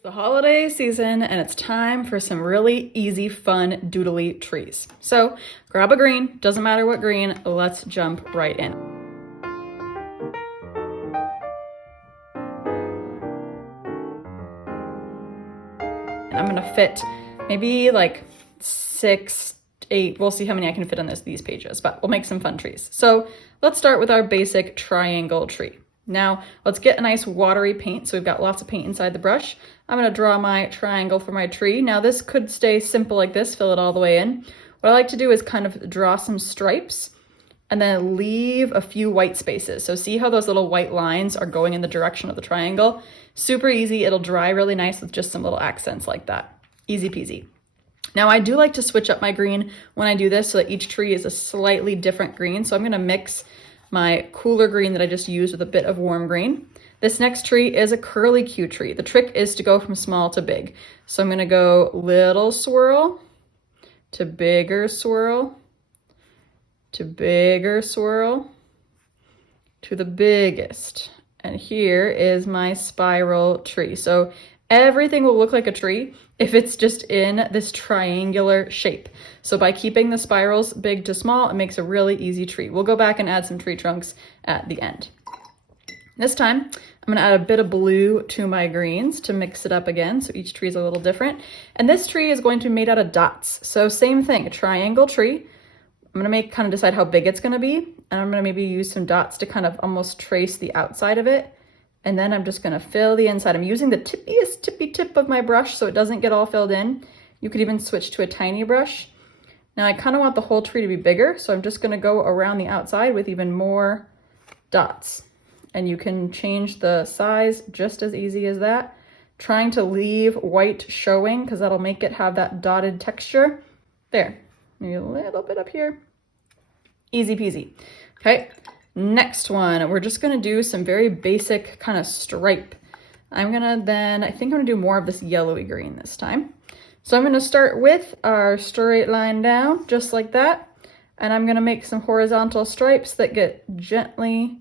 It's the holiday season and it's time for some really easy, fun, doodly trees. So grab a green, doesn't matter what green, let's jump right in. And I'm gonna fit maybe like 6, 8, we'll see how many I can fit on these pages, but we'll make some fun trees. So let's start with our basic triangle tree. Now let's get a nice watery paint. So we've got lots of paint inside the brush. I'm gonna draw my triangle for my tree. Now this could stay simple like this, fill it all the way in. What I like to do is kind of draw some stripes and then leave a few white spaces. So see how those little white lines are going in the direction of the triangle? Super easy, it'll dry really nice with just some little accents like that. Easy peasy. Now I do like to switch up my green when I do this so that each tree is a slightly different green. So I'm gonna mix my cooler green that I just used with a bit of warm green. This next tree is a curlicue tree. The trick is to go from small to big. So I'm gonna go little swirl to bigger swirl to bigger swirl to the biggest. And here is my spiral tree. So everything will look like a tree if it's just in this triangular shape. So by keeping the spirals big to small, it makes a really easy tree. We'll go back and add some tree trunks at the end. This time, I'm gonna add a bit of blue to my greens to mix it up again, so each tree is a little different. And this tree is going to be made out of dots. So same thing, a triangle tree. I'm gonna kind of decide how big it's gonna be, and I'm gonna maybe use some dots to kind of almost trace the outside of it. And then I'm just gonna fill the inside. I'm using the tippy tip of my brush so it doesn't get all filled in. You could even switch to a tiny brush. Now I kind of want the whole tree to be bigger, so I'm just gonna go around the outside with even more dots. And you can change the size just as easy as that. Trying to leave white showing because that'll make it have that dotted texture. There, maybe a little bit up here. Easy peasy. Okay. Next one, we're just gonna do some very basic kind of stripe. I think I'm gonna do more of this yellowy green this time. So I'm gonna start with our straight line down, just like that. And I'm gonna make some horizontal stripes that get gently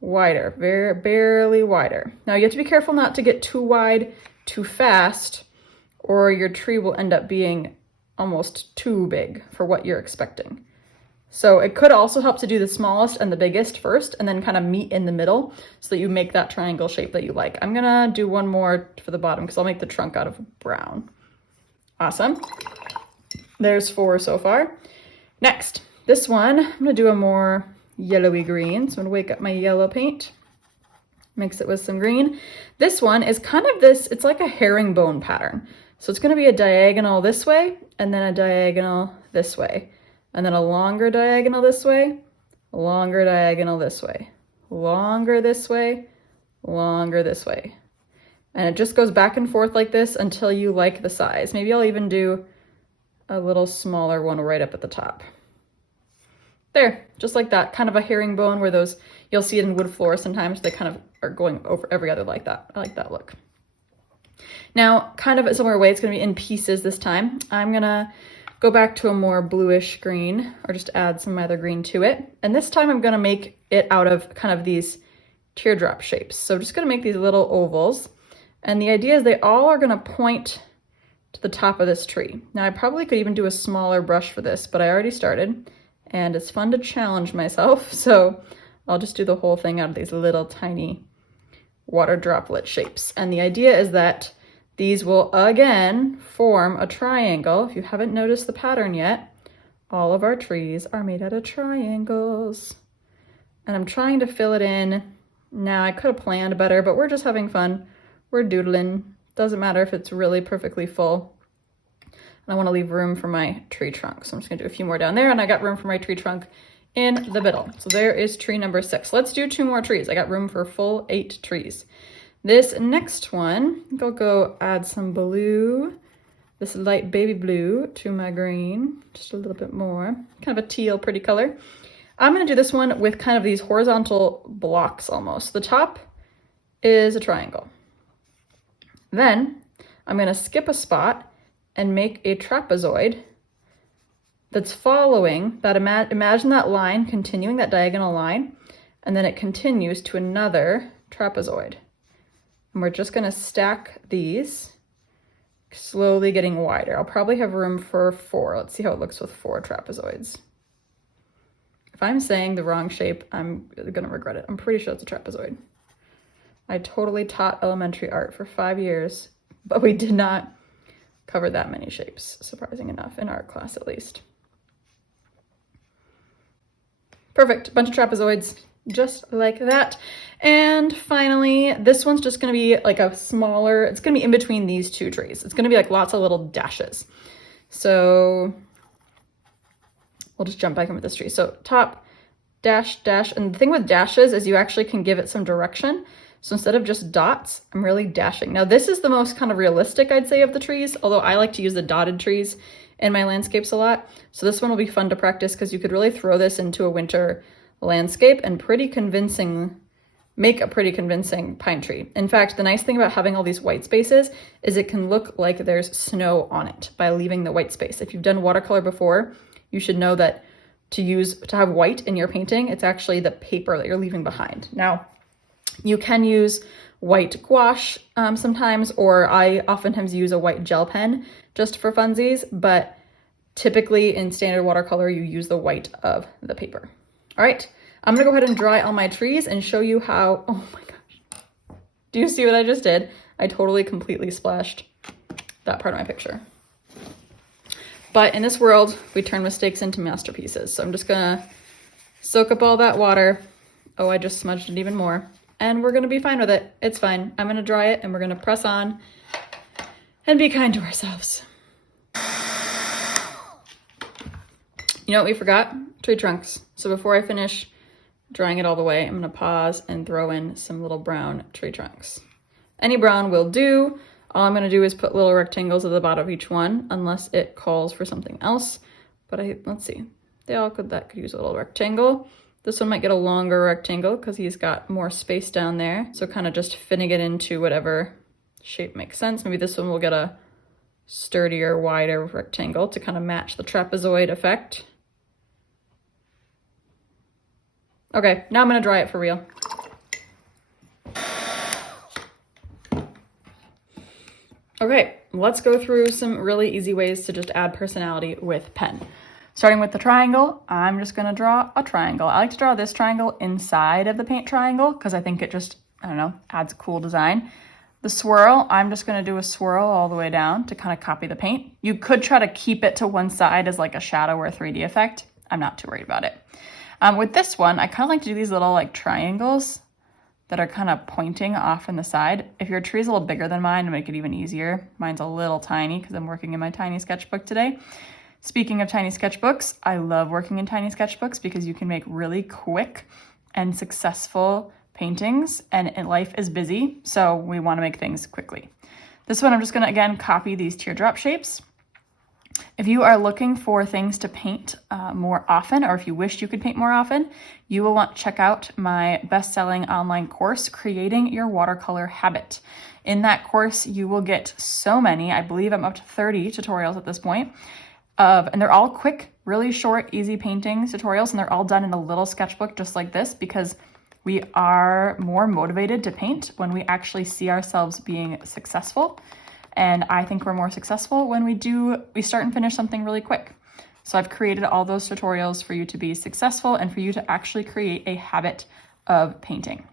wider, very barely wider. Now you have to be careful not to get too wide too fast, or your tree will end up being almost too big for what you're expecting. So it could also help to do the smallest and the biggest first and then kind of meet in the middle so that you make that triangle shape that you like. I'm gonna do one more for the bottom because I'll make the trunk out of brown. Awesome. There's 4 so far. Next, this one, I'm gonna do a more yellowy green. So I'm gonna wake up my yellow paint, mix it with some green. This one is kind of this, it's like a herringbone pattern. So it's gonna be a diagonal this way and then a diagonal this way. And then a longer diagonal this way, longer diagonal this way, longer this way, longer this way. And it just goes back and forth like this until you like the size. Maybe I'll even do a little smaller one right up at the top. There, just like that, kind of a herringbone where those, you'll see it in wood floors sometimes, they kind of are going over every other like that. I like that look. Now, kind of a similar way, it's gonna be in pieces this time. I'm gonna go back to a more bluish green or just add some other green to it. And this time I'm gonna make it out of kind of these teardrop shapes. So I'm just gonna make these little ovals. And the idea is they all are gonna point to the top of this tree. Now I probably could even do a smaller brush for this, but I already started and it's fun to challenge myself. So I'll just do the whole thing out of these little tiny water droplet shapes. And the idea is that these will again form a triangle. If you haven't noticed the pattern yet, all of our trees are made out of triangles. And I'm trying to fill it in. Now I could have planned better, but we're just having fun. We're doodling. Doesn't matter if it's really perfectly full. And I want to leave room for my tree trunk. So I'm just gonna do a few more down there, and I got room for my tree trunk in the middle. So there is tree number 6. Let's do 2 more trees. I got room for a full 8 trees. This next one, I'll go add some blue, this light baby blue to my green, just a little bit more, kind of a teal pretty color. I'm gonna do this one with kind of these horizontal blocks almost. The top is a triangle. Then I'm gonna skip a spot and make a trapezoid that's following that, imagine that line continuing, that diagonal line, and then it continues to another trapezoid. And we're just gonna stack these, slowly getting wider. I'll probably have room for 4. Let's see how it looks with 4 trapezoids. If I'm saying the wrong shape, I'm gonna regret it. I'm pretty sure it's a trapezoid. I totally taught elementary art for 5 years, but we did not cover that many shapes, surprising enough, in art class at least. Perfect, a bunch of trapezoids, just like that. And finally, this one's just gonna be like a smaller, it's gonna be in between these 2 trees. It's gonna be like lots of little dashes. So we'll just jump back in with this tree. So top, dash, dash. And the thing with dashes is you actually can give it some direction. So instead of just dots, I'm really dashing. Now this is the most kind of realistic, I'd say, of the trees, although I like to use the dotted trees in my landscapes a lot. So this one will be fun to practice because you could really throw this into a winter landscape and make a pretty convincing pine tree. In fact, the nice thing about having all these white spaces is it can look like there's snow on it by leaving the white space. If you've done watercolor before, you should know that to have white in your painting, it's actually the paper that you're leaving behind. Now, you can use white gouache sometimes, or I oftentimes use a white gel pen just for funsies, but typically in standard watercolor, you use the white of the paper. All right, I'm gonna go ahead and dry all my trees and show you how, oh my gosh. Do you see what I just did? I totally completely splashed that part of my picture. But in this world, we turn mistakes into masterpieces. So I'm just gonna soak up all that water. Oh, I just smudged it even more. And we're gonna be fine with it. It's fine. I'm gonna dry it and we're gonna press on and be kind to ourselves. You know what we forgot? Tree trunks. So before I finish drying it all the way, I'm gonna pause and throw in some little brown tree trunks. Any brown will do. All I'm gonna do is put little rectangles at the bottom of each one, unless it calls for something else. But let's see, that could use a little rectangle. This one might get a longer rectangle because he's got more space down there. So kind of just fitting it into whatever shape makes sense. Maybe this one will get a sturdier, wider rectangle to kind of match the trapezoid effect. Okay, now I'm gonna dry it for real. Okay, let's go through some really easy ways to just add personality with pen. Starting with the triangle, I'm just gonna draw a triangle. I like to draw this triangle inside of the paint triangle because I think it just, I don't know, adds a cool design. The swirl, I'm just gonna do a swirl all the way down to kind of copy the paint. You could try to keep it to one side as like a shadow or a 3D effect. I'm not too worried about it. With this one, I kind of like to do these little like triangles that are kind of pointing off in the side. If your tree is a little bigger than mine, to make it even easier. Mine's a little tiny because I'm working in my tiny sketchbook today. Speaking of tiny sketchbooks, I love working in tiny sketchbooks because you can make really quick and successful paintings, and life is busy, so we want to make things quickly. This one, I'm just gonna, again, copy these teardrop shapes. If you are looking for things to paint more often, or if you wished you could paint more often, you will want to check out my best-selling online course, Creating Your Watercolor Habit. In that course, you will get so many, I believe I'm up to 30 tutorials at this point, and they're all quick, really short, easy painting tutorials, and they're all done in a little sketchbook just like this because we are more motivated to paint when we actually see ourselves being successful. And I think we're more successful when we start and finish something really quick. So I've created all those tutorials for you to be successful and for you to actually create a habit of painting.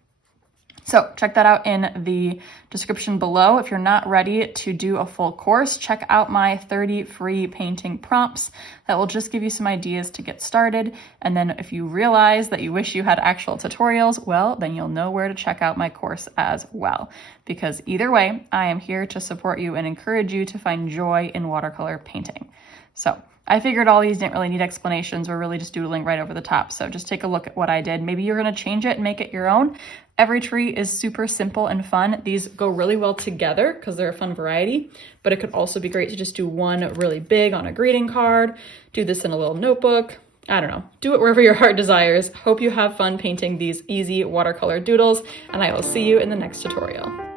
So check that out in the description below. If you're not ready to do a full course, check out my 30 free painting prompts that will just give you some ideas to get started. And then if you realize that you wish you had actual tutorials, well, then you'll know where to check out my course as well. Because either way, I am here to support you and encourage you to find joy in watercolor painting. So I figured all these didn't really need explanations. We're really just doodling right over the top. So just take a look at what I did. Maybe you're gonna change it and make it your own. Every tree is super simple and fun. These go really well together because they're a fun variety, but it could also be great to just do one really big on a greeting card, do this in a little notebook. I don't know, do it wherever your heart desires. Hope you have fun painting these easy watercolor doodles, and I will see you in the next tutorial.